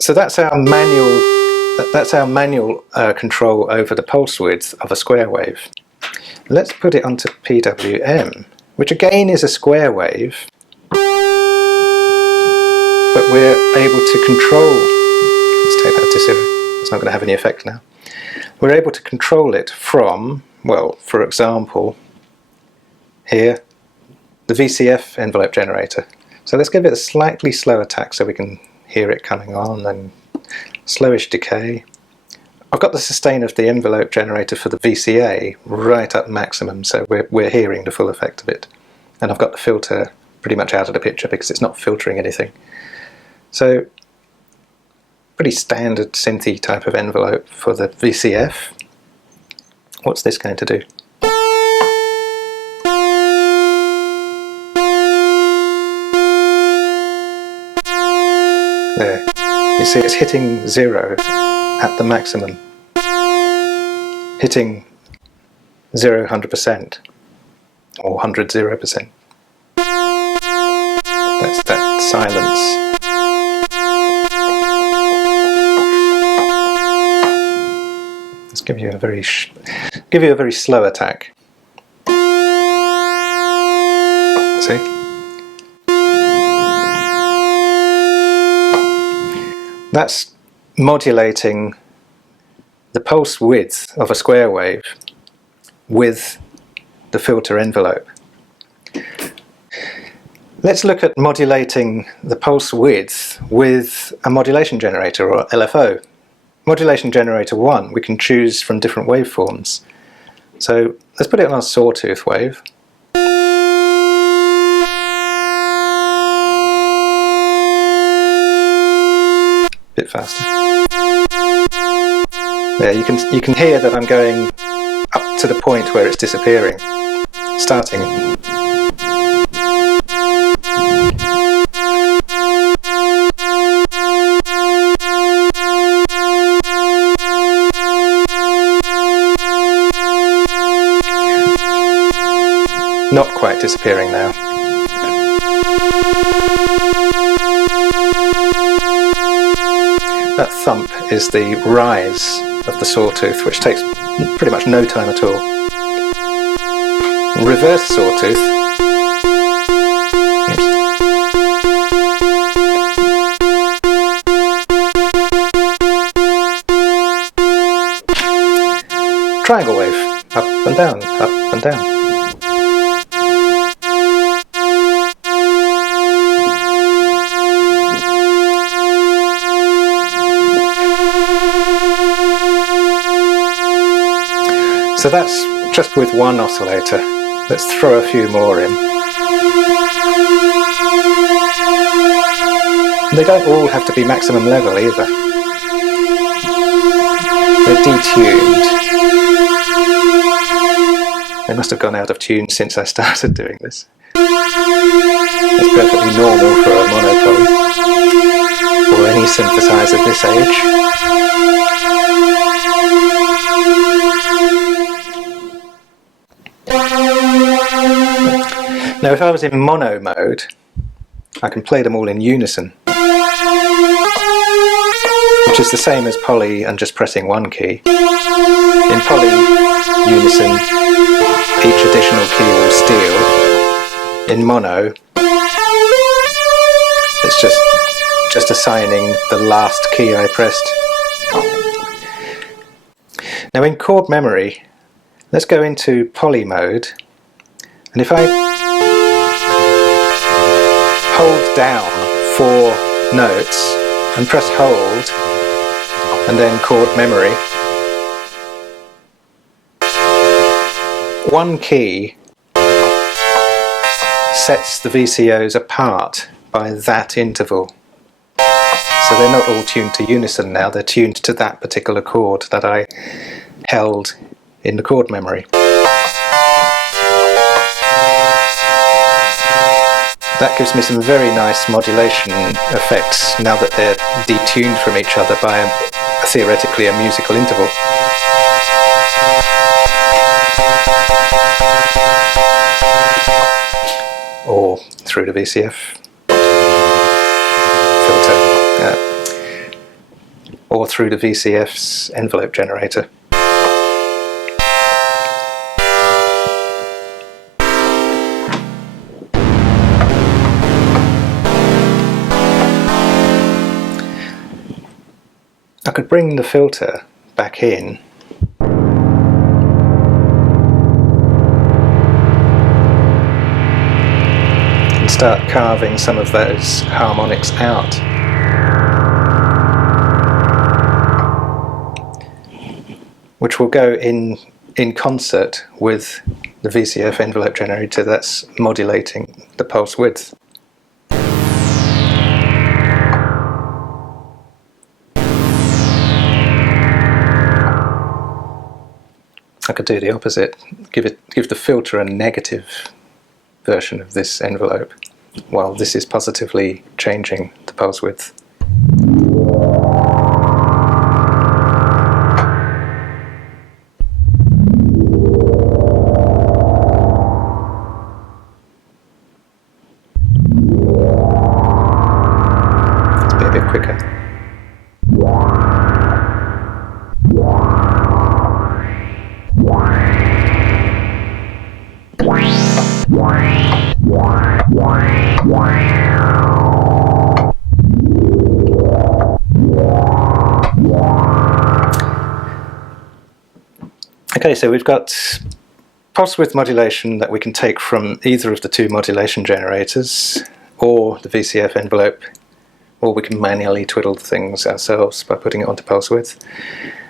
So that's our manual control over the pulse width of a square wave. Let's put it onto PWM, which again is a square wave, but we're able to control. Let's take that to 0. It's not going to have any effect now. We're able to control it from, well, for example, here, the VCF envelope generator. So let's give it a slightly slower tack so we can hear it coming on, and slowish decay. I've got the sustain of the envelope generator for the VCA right up maximum, so we're hearing the full effect of it. And I've got the filter pretty much out of the picture because it's not filtering anything. So pretty standard synthy type of envelope for the VCF. What's this going to do? There. You see it's hitting 0 at the maximum. Hitting 0 100%. Or 100 0%. That's that silence. Let's give you a very slow attack. See? That's modulating the pulse width of a square wave with the filter envelope. Let's look at modulating the pulse width with a modulation generator, or LFO. Modulation generator 1 we can choose from different waveforms. So let's put it on a sawtooth wave. Bit faster. There, you can hear that I'm going up to the point where it's disappearing. Starting. Not quite disappearing now. That thump is the rise of the sawtooth, which takes pretty much no time at all. Reverse sawtooth. Oops. Triangle wave. Up and down, up and down. So that's just with one oscillator. Let's throw a few more in. They don't all have to be maximum level either. They're detuned. They must have gone out of tune since I started doing this. That's perfectly normal for a MonoPoly, or any synthesizer this age. Now if I was in mono mode, I can play them all in unison, which is the same as poly and just pressing one key. In poly unison, each additional key will steal. In mono, it's just assigning the last key I pressed. Now in chord memory, let's go into poly mode, and if I hold down 4 notes and press hold and then chord memory, one key sets the VCOs apart by that interval. So they're not all tuned to unison now, they're tuned to that particular chord that I held in the chord memory. That gives me some very nice modulation effects now that they're detuned from each other by theoretically a musical interval. Or through the VCF filter. or through the VCF's envelope generator. I could bring the filter back in and start carving some of those harmonics out. Which will go in concert with the VCF envelope generator that's modulating the pulse width. I could do the opposite, give the filter a negative version of this envelope, while this is positively changing the pulse width. Let's be a bit quicker. Okay, so we've got pulse width modulation that we can take from either of the two modulation generators or the VCF envelope, or we can manually twiddle things ourselves by putting it onto pulse width.